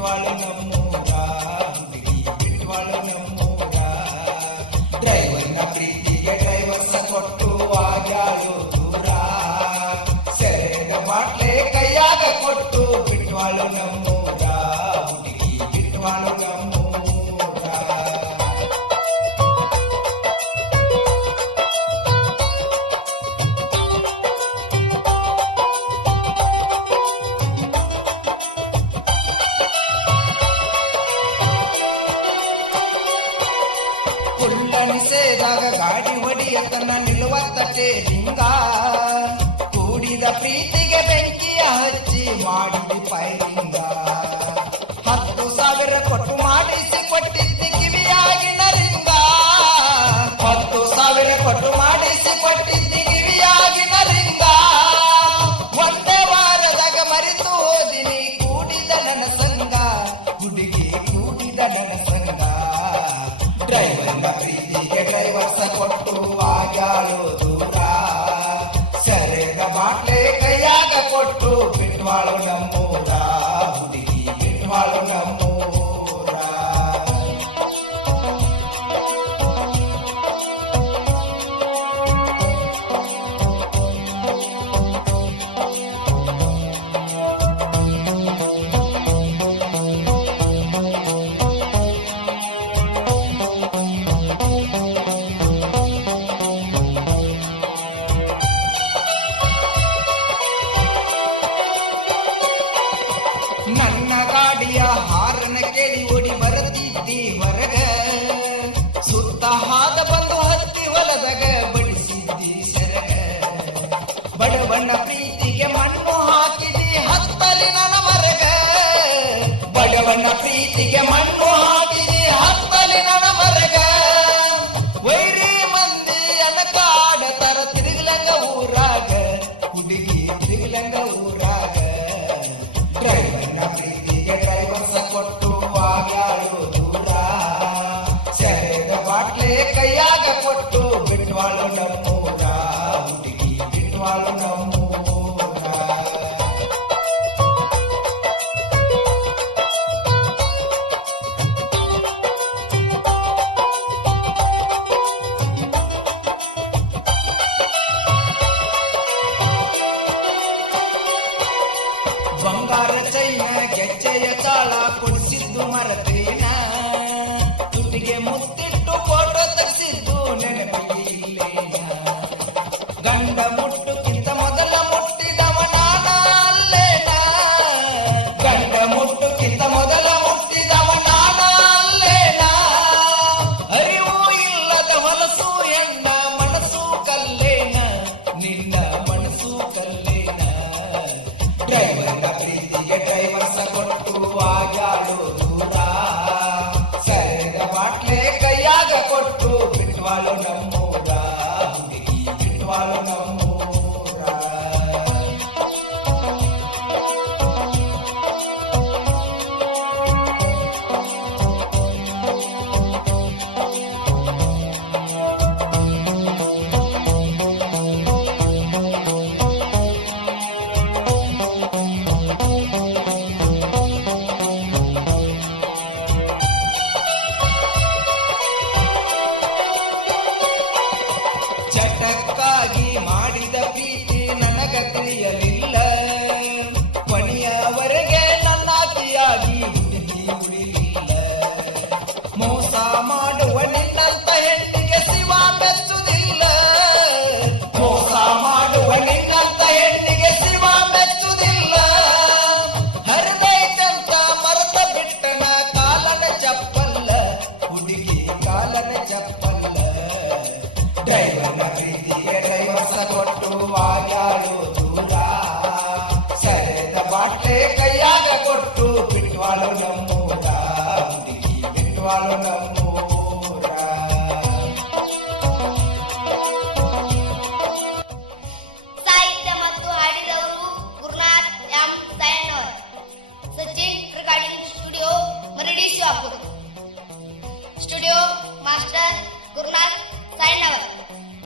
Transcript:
ಬಿಟ್ವಾಳು ನಮ್ಮೂರ ಹುಡುಗಿ ಬಿಟ್ವಾಳು ನಮ್ಮೂರ. ಡ್ರೈವರ್ನ ಪ್ರೀತಿಗೆ ಡ್ರೈವರ್ಸ ಕೊಟ್ಟು ಆಗ್ಯಾಳು ದೂರ. ಸೆರೆದ ಬಾಟ್ಲೆ ಕೈಯಾಗ ಕೊಟ್ಟು ಬಿಟ್ವಾಳು ನಮ್ಮೂರ ಹುಡುಗಿ ಬಿಟ್ವಾಳು ನಮ್ಮೂರ. ಕುಳ್ಳನಿಸೇದಾಗ ಗಾಡಿ ಹೊಡಿಯತನ ನಿಲ್ಲುವತ್ತಟೆ ಹಿಂಗ. ಕೂಡಿದ ಪ್ರೀತಿಗೆ ಬೆಂಕಿಯ ಹಚ್ಚಿ ಮಾಡಿದ ಫೈರಿಂಗ. 10,000 ಕೊಟ್ಟು ಮಾಡಿಸಿ ಕೊಟ್ಟಿದ್ದ ಕಿವಿಯಾಗಿನ ರಿಂಗ. 10,000 ಕೊಟ್ಟು ಮಾಡಿಸಿ ಕೊಟ್ಟಿದ್ದ ಕಿವಿಯಾಗಿನ ರಿಂಗ. ಒಂದೇ ವಾರದಾಗ ಮರೆತು ಹೋದಿನಿ ಕೂಡಿದ ನನ್ನ ಸಂಗ ಹುಡುಗಿ ಕೂಡಿದ ನನ್ನ ಸಂಗ. ಡ್ರೈವರ್ನ ಪ್ರೀತಿಗೆ ಡ್ರೈವರ್ಸ ಕೊಟ್ಟು ಆಗ್ಯಾಳು ದೂರ. ಸೆರೆದ ಬಾಟ್ಲೆ ಕೈಯಾಗ ಕೊಟ್ಟು ಬಿಟ್ವಾಳು ನಮ್ಮೂರ ಹುಡುಗಿ ಬಿಟ್ವಾಳು ನಮ್ಮೂರ. ನನ್ನ ಗಾಡಿಯ ಹಾರನ ಕೇಳಿ ಓಡಿ ಬರತಿದ್ದಿ ಹೊರಗ. ಸುತ್ತ ಹಾದ ಬಂದು ಹತ್ತಿ ಹೊಲದಾಗ ಬಡಿಸಿದ್ದಿ ಸೆರಗ. ಬಡವಣ್ಣ ಪ್ರೀತಿಗೆ ಮಣ್ಣು ಹಾಕಿದಿ ಹತ್ತಲಿ ನನ್ನ ಹೊರಗ. ಬಡವಣ್ಣ ಪ್ರೀತಿಗೆ ಮಣ್ಣು ಹಾಕಿದಿ ಹತ್ತಲಿ ನನ್ನ ಹೊರಗ. ವೈರಿ ಮಂದಿ ಅನಕಾಡತರ ತಿರುಗಲಂಗ ಊರಾಗ ಹುಡುಗಿ ತಿರುಗಲಂಗ ಊರಾಗ. ಡ್ರೈವರ್ನ ಪ್ರೀತಿಗೆ ಡ್ರೈವರ್ಸ ಕೊಟ್ಟು ಆಗ್ಯಾಳು ದೂರ. ಸೆರೆದ ಬಾಟ್ಲೆ ಕೈಯಾಗ ಕೊಟ್ಟು ಬಿಟ್ವಾಳು ನಮ್ಮೂರ ಹುಡುಗಿ ಬಿಟ್ವಾಳು ನಮ್ಮೂರ. ಬಂಗಾರ ಚೈನ ಗೆಜ್ಜೆಯ ತಾಳ ಕೊಡಿಸಿದ್ದು ಮರತೇನ. ತುಟಿಗೆ ಮುತ್ತಿಟ್ಟು ಫೋಟೋ ತೆಗೆಸಿದ್ದು ನೆನಪಿಗೆ ಇಲ್ಲೇನ. ಗಂಡ ಮುಟ್ಟುಕ್ಕಿಂತ ಮೊದಲ ಮುಟ್ಟಿದವ ನಾನ ಅಲ್ಲೇನ. ಗಂಡ ಮುಟ್ಟುಕ್ಕಿಂತ ಮೊದಲ ಮುಟ್ಟಿದವ ನಾನ ಅಲ್ಲೇನ. ಅರಿವು ಇಲ್ಲದ ಹೊಲಸು ಹೆಣ್ಣ ಮನಸ್ಸು ಕಲ್ಲೇನ. ನಿನ್ನ ಮನಸ್ಸು ಕಲ್ಲೇನ. ಡ್ರೈವರ್ನ ಪ್ರೀತಿಗೆ ಡ್ರೈವರ್ಸ ಕೊಟ್ಟು ಆಗ್ಯಾಳು ದೂರ. ಸೆರೆದ ಬಾಟ್ಲೆ ಕೈಯಾಗ ಕೊಟ್ಟು ಬಿಟ್ವಾಳು ನಮ್ಮೂರ ಹುಡುಗಿ ಬಿಟ್ವಾಳು ನಮ್ಮೂರ. ಚಟಕ್ಕಾಗಿ ಮಾಡಿದ ಪ್ರೀತಿ ನನಗ ತಿಳಿಯಲಿಲ್ಲ. ಕೊನೆಯವರೆಗೆ ನನ್ನಾಗಿಯಾಗಿ ಹುಡುಗಿ ಉಳಿಲಿಲ್ಲ. ಮೋಸ ಮಾಡುವ ನಿನ್ನಂತ ಹೆಣ್ಣಿಗೆ ಶಿವ ಮೆಚ್ಚುವುದಿಲ್ಲ. ಮೋಸ ಮಾಡುವ ನಿನ್ನಂತ ಹೆಣ್ಣಿಗೆ ಶಿವ ಮೆಚ್ಚುವುದಿಲ್ಲ. ಹರಿದೈತಂತ ಮರೆತ ಬಿಟ್ಟನ ಕಾಲನ ಚಪ್ಪಲ್ಲ ಹುಡುಗಿ ಕಾಲನ ಚಪ್ಪಲ್ಲ. ಡ್ರೈವರ್ನ ಪ್ರೀತಿಗೆ ಡ್ರೈವರ್ಸ ಕೊಟ್ಟು ಆಗ್ಯಾಳು ದೂರ. ಸೆರೆದ ಬಾಟ್ಲೆ ಕೈಯಾಗ ಕೊಟ್ಟು ಬಿಟ್ವಾಳು ನಮ್ಮೂರ ಹುಡುಗಿ ಬಿಟ್ವಾಳು ನಮ್ಮೂರ. ಸಾಹಿತ್ಯ ಮತ್ತು ಹಾಡಿದವರು Gurunath M Sainor. Sachin recording studio Maradi Shivapura. Studio master